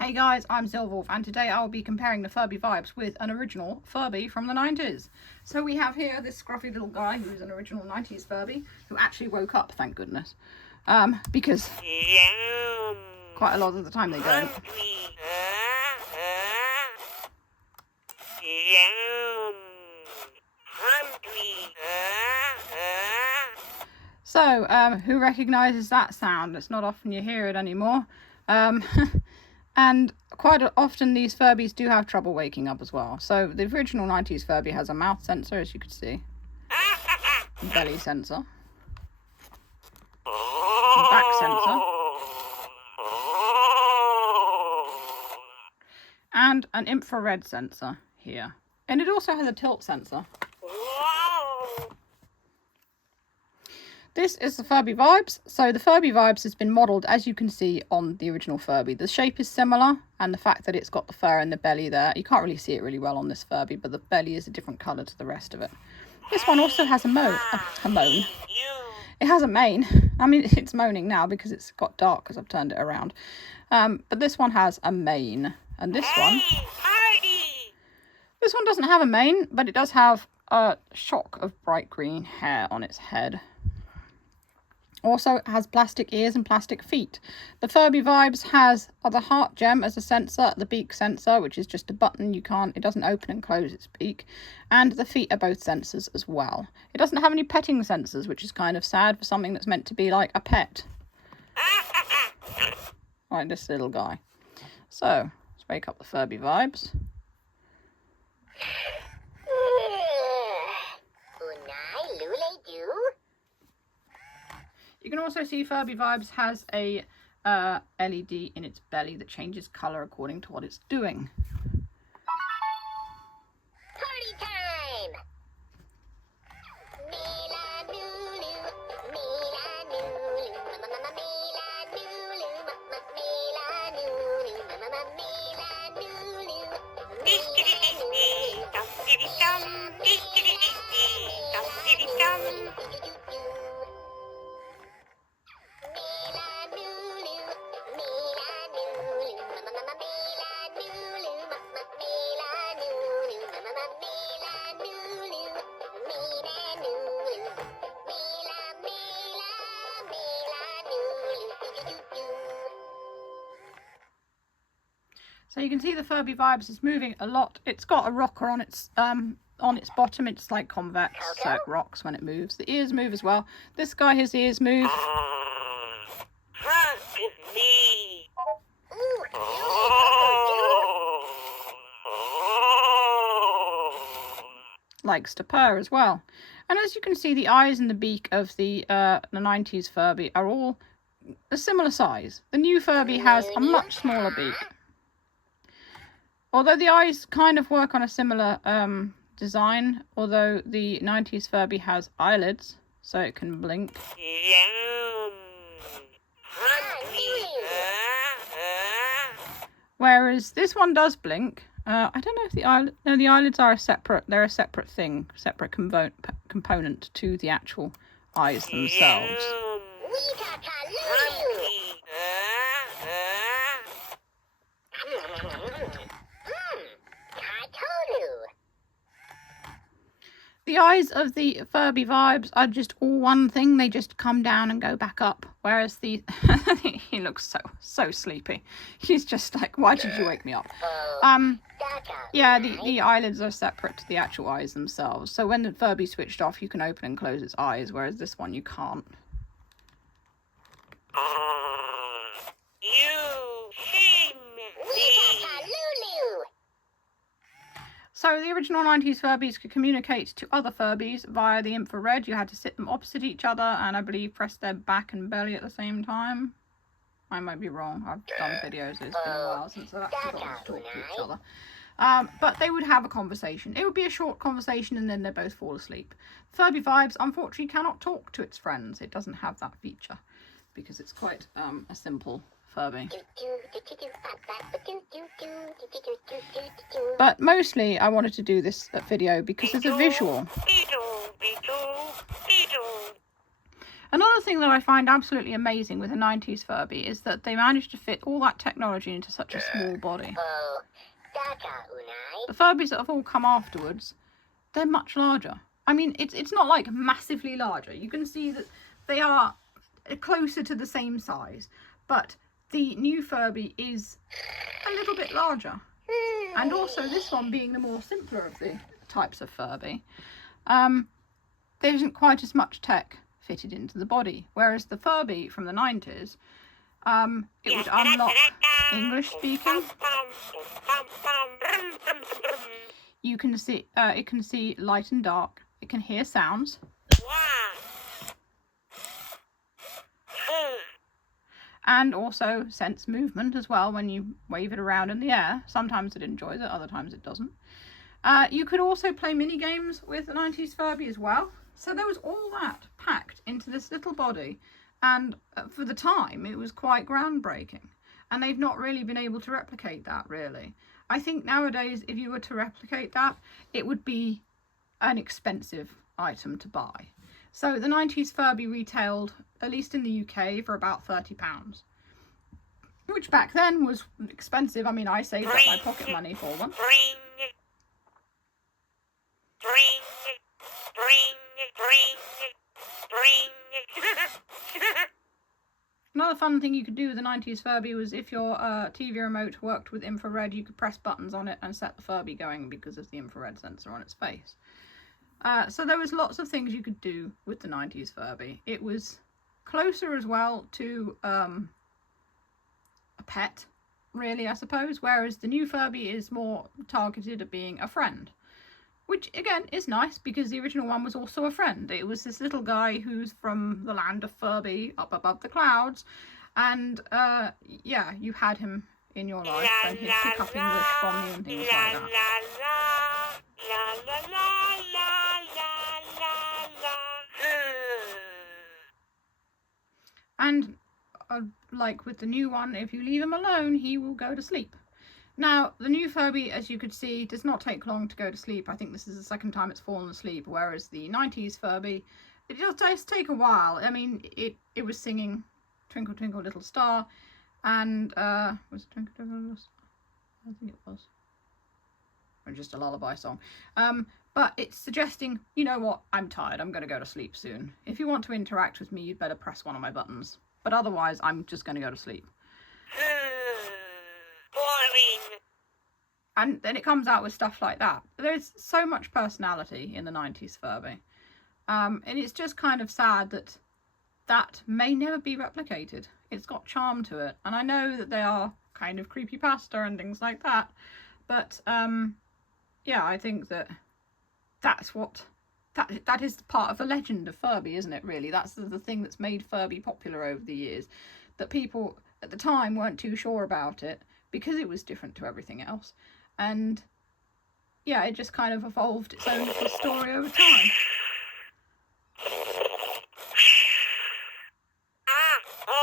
Hey guys, I'm Silverwolf and today I will be comparing the Furby Vibes with an original Furby from the 90s. So we have here this scruffy little guy who's an original 90s Furby who actually woke up, thank goodness. Because quite a lot of the time they don't. So, who recognises that sound? It's not often you hear it anymore. And quite often these Furbies do have trouble waking up as well. So the original 90s Furby has a mouth sensor, as you can see. Belly sensor. Back sensor. And an infrared sensor here. And it also has a tilt sensor. This is the Furby Vibes. So the Furby Vibes has been modelled, as you can see, on the original Furby. The shape is similar, and the fact that it's got the fur and the belly there. You can't really see it really well on this Furby, but the belly is a different colour to the rest of it. This one also has a moan. It has a mane. I mean, it's moaning now because it's got dark because I've turned it around. But this one has a mane. And this one doesn't have a mane, but it does have a shock of bright green hair on its head. Also, it has plastic ears and plastic feet. The Furby Vibes has the heart gem as a sensor, the beak sensor, which is just a button. It doesn't open and close its beak. And the feet are both sensors as well. It doesn't have any petting sensors, which is kind of sad for something that's meant to be like a pet. Like this little guy. So, let's wake up the Furby Vibes. You can also see Furby Vibes has a LED in its belly that changes colour according to what it's doing. Party time! So you can see the Furby Vibes is moving a lot. It's got a rocker on its bottom. It's like convex, so it rocks when it moves. The ears move as well. This guy, his ears move. Likes to purr as well. And as you can see, the eyes and the beak of the 90s Furby are all a similar size. The new Furby has a much smaller beak. Although the eyes kind of work on a similar design, although the 90s Furby has eyelids, so it can blink. Whereas this one does blink. I don't know if the eyelids are a separate thing, separate component to the actual eyes themselves. The eyes of the Furby Vibes are just all one thing. They just come down and go back up. Whereas the... he looks so sleepy. He's just like, why did you wake me up? Yeah, the eyelids are separate to the actual eyes themselves. So when the Furby switched off, you can open and close its eyes. Whereas this one, you can't. So the original 90s Furbies could communicate to other Furbies via the infrared. You had to sit them opposite each other and I believe press their back and belly at the same time. I might be wrong. I've done videos. It's been a while since I've actually got to talk to each other. But they would have a conversation. It would be a short conversation and then they both fall asleep. Furby Vibes unfortunately cannot talk to its friends. It doesn't have that feature because it's quite a simple Furby. But mostly I wanted to do this video because it's a visual. Another thing thing that I find absolutely amazing with a 90s Furby is that they managed to fit all that technology into such a small body. Oh, Data Unai. The Furbies that have all come afterwards, they're much larger. I mean, it's not like massively larger. You can see that they are closer to the same size, but the new Furby is a little bit larger. And also this one being the more simpler of the types of Furby, there isn't quite as much tech fitted into the body, whereas the Furby from the 90s, it would unlock English speaking. You can see, it can see light and dark. It can hear sounds. And also sense movement as well when you wave it around in the air. Sometimes it enjoys it, other times it doesn't. You could also play mini games with the 90s Furby as well. So there was all that packed into this little body, and for the time it was quite groundbreaking, and they've not really been able to replicate that really. I think nowadays if you were to replicate that, it would be an expensive item to buy. So the 90s Furby retailed, at least in the UK, for about £30, which back then was expensive. I mean, I saved up my pocket money for one. Another fun thing you could do with the 90s Furby was if your TV remote worked with infrared, you could press buttons on it and set the Furby going because of the infrared sensor on its face. So there was lots of things you could do with the 90s Furby. It was closer as well to a pet, really, I suppose, whereas the new Furby is more targeted at being a friend. Which, again, is nice because the original one was also a friend. It was this little guy who's from the land of Furby, up above the clouds. And, yeah, you had him in your life and he'd pick up English from you and things like that. And, like with the new one, if you leave him alone, he will go to sleep. Now, the new Furby, as you could see, does not take long to go to sleep. I think this is the second time it's fallen asleep, whereas the 90s Furby, it just does take a while. I mean, it was singing Twinkle Twinkle Little Star, and, was it Twinkle Twinkle Little Star? I think it was. Or just a lullaby song. But it's suggesting, you know what, I'm tired, I'm going to go to sleep soon. If you want to interact with me, you'd better press one of my buttons. But otherwise, I'm just going to go to sleep. Boring. And then it comes out with stuff like that. There's so much personality in the 90s Furby. And it's just kind of sad that that may never be replicated. It's got charm to it. And I know that they are kind of creepypasta and things like that. But, yeah, I think that that's what... That is part of the legend of Furby, isn't it, really? That's the thing that's made Furby popular over the years. That people at the time weren't too sure about it, because it was different to everything else. And yeah, it just kind of evolved its own little story over time.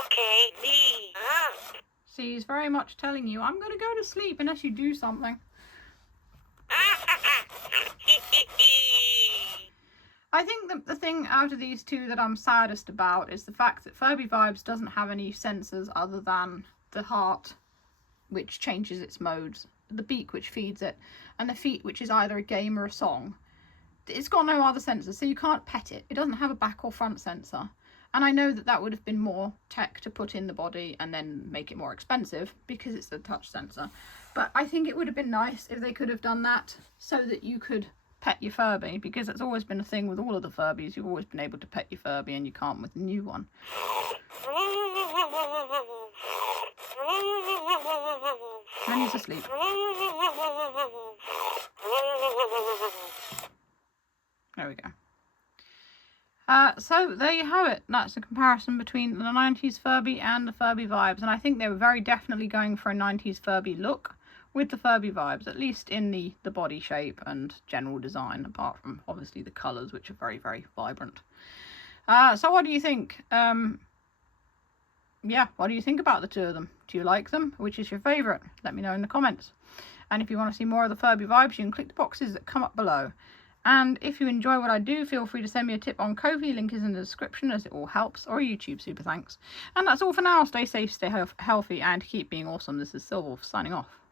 Okay, me. See, he's very much telling you, I'm going to go to sleep unless you do something. I think that the thing out of these two that I'm saddest about is the fact that Furby Vibes doesn't have any sensors other than the heart, which changes its modes, the beak which feeds it, and the feet, which is either a game or a song. It's got no other sensors, so you can't pet it. It doesn't have a back or front sensor. And I know that that would have been more tech to put in the body and then make it more expensive because it's a touch sensor. But I think it would have been nice if they could have done that so that you could pet your Furby, because it's always been a thing with all of the Furbies. You've always been able to pet your Furby and you can't with the new one. And he's asleep. There we go. So there you have it. That's a comparison between the 90s Furby and the Furby Vibes. And I think they were very definitely going for a 90s Furby look with the Furby Vibes, at least in the body shape and general design, apart from obviously the colours, which are very, very vibrant. So what do you think? Yeah, what do you think about the two of them? Do you like them? Which is your favourite? Let me know in the comments. And if you want to see more of the Furby Vibes, you can click the boxes that come up below. And if you enjoy what I do, feel free to send me a tip on Ko-fi. Link is in the description as it all helps, or a YouTube super thanks. And that's all for now. Stay safe, stay healthy, and keep being awesome. This is Silver signing off.